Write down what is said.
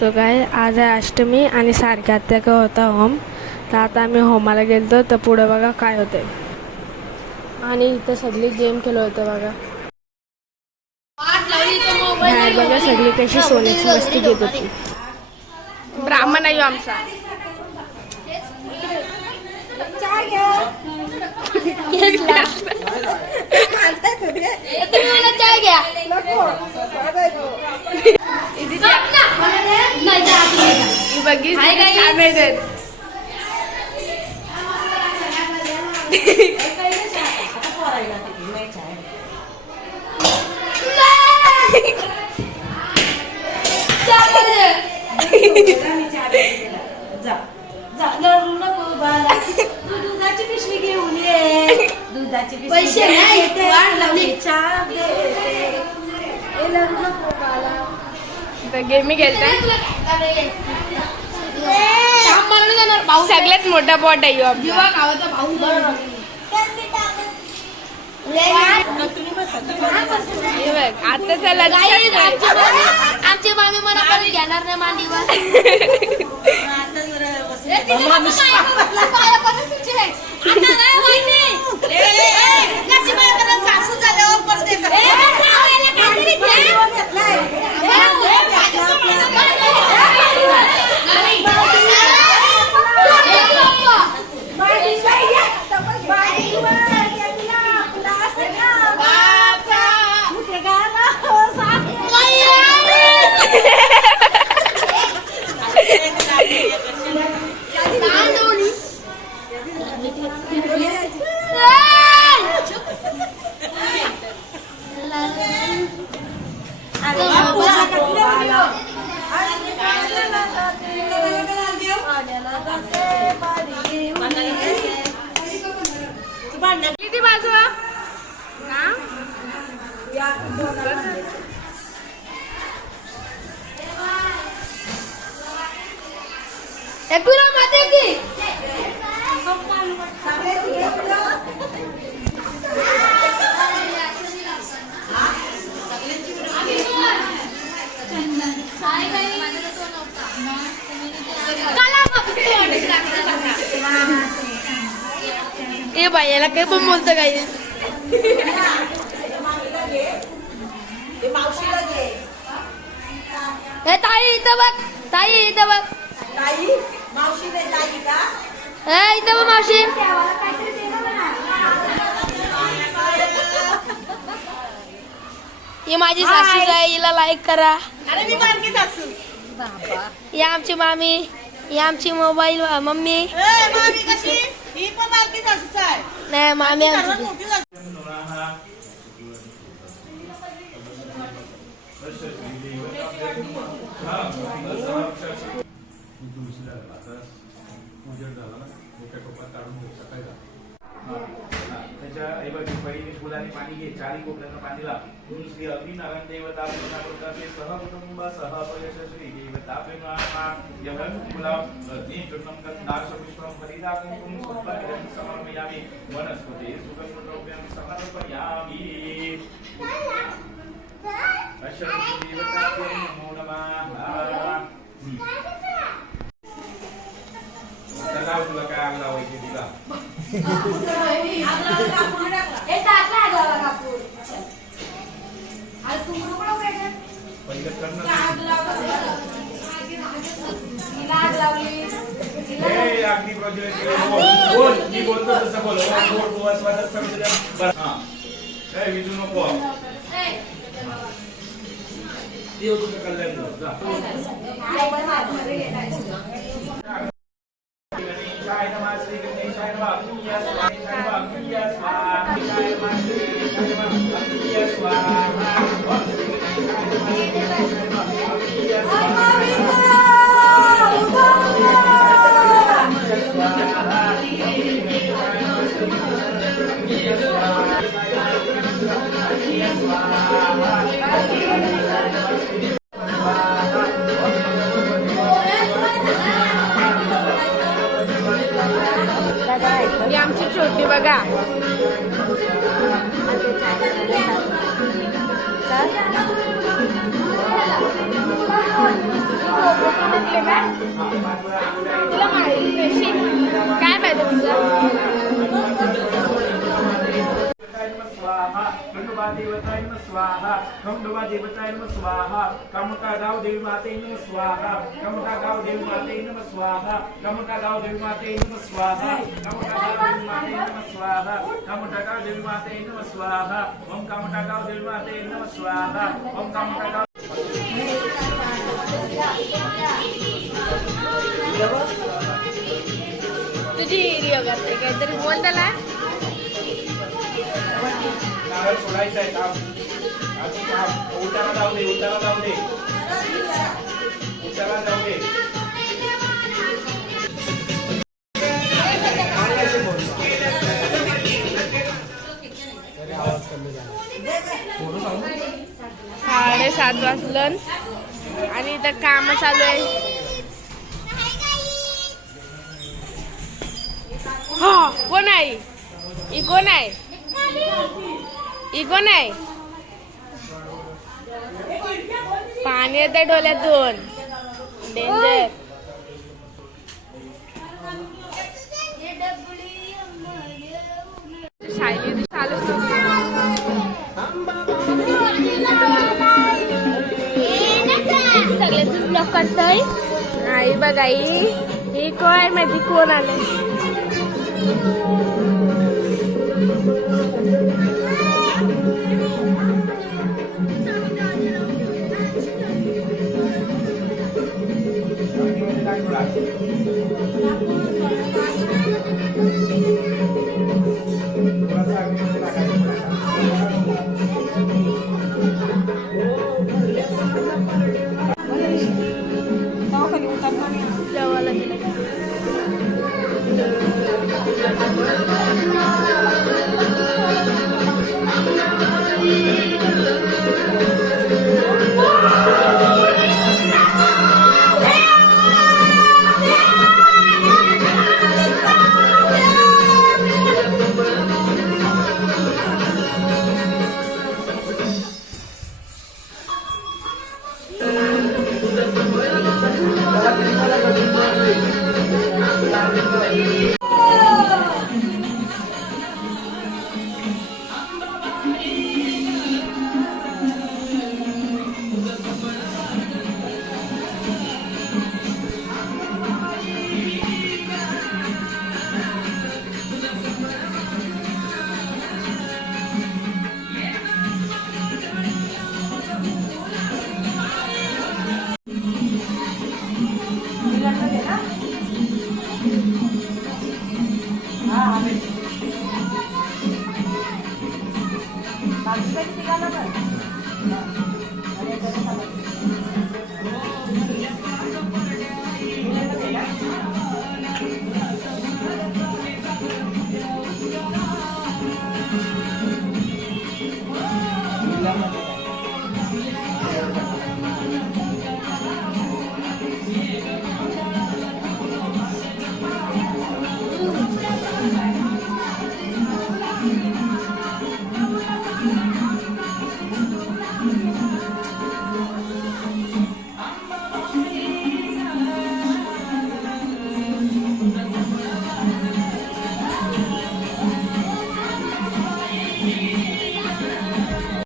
So काय आज आहे अष्टमी आणि सारख्या आत्या का होता होम. तर आता आम्ही होमाला गेलतो तर पुढे बघा काय होते. आणि इथं सगळी गेम खेळत होतं बघा. बाहेर बघा सगळी कशी सोन्याची मस्ती घेत होती. ब्राह्मण आहे आमचा. दुधाची पिशवी घेऊन ये. दुधाची पैसे गेमी खेळताय. सगळ्यात मोठा पॉट आहे आता चला. आमची मामी मला कधी घेणार नाही मांडीवर. किती बाजूला ए बाई याला काही पण बोलतं काही. ताई इथं बघ. ताई इथं बघ. इथं बघ मावशी. ही माझी सासूच आहे. हिला लाईक करा. ही आमची मामी. ही आमची मोबाईल मम्मी. नाही मामी आमची. पहिली फुलांनी पाणी घे. चारी कोपऱ्यांना पाणी लाव. श्री अग्निनारायण देवता सह कुटुंब सह अपयशस्वी देवता समर्पयामि. वनस्पते सुगंधद्रव्याणि समर्पयामि. देवताभ्यो नमो नमः. लाव तुला काय आग लावायची तिला. अग्नि प्रज्वलित बोल. मी बोलतो तसं बोल. विजू नको. देव तुझं कल्याण कर. ही आमची छोटी बघा. पाच वेळा अंगुल्या तुला माहिती आहे. काय पाहिजे तुझं स्वाहा खंडोबा देवताय नमः स्वाहा खंडोबा देवताय नमः स्वाहा कमका गाव देवी माते नमः स्वाहा कमका गाव देवी माते नमः स्वाहा कमका गाव देवी माते नमः स्वाहा कमका गाव देवी माते नमः स्वाहा कमका गाव देवी माते नमः स्वाहा ओम कमका गाव देवी माते नमः स्वाहा ओम कमका गाव तुझी व्हिडिओ करते काहीतरी बोल त्याला नारळ सोडायचं आहे काम अजून काम उतारा जाऊ दे उतारा जाऊ दे उतारा जाऊ दे साडेसात वाजलं आणि इथं काम चालू आहे. हा कोण आहे ही कोण आहे ही कोण आहे पाणी येते डोळ्यातून डेंजर. सायली चालूच सगळ्याच ब्लॉक करतोय. नाही बघा ही काय माहिती कोण आले. जेवायला गेले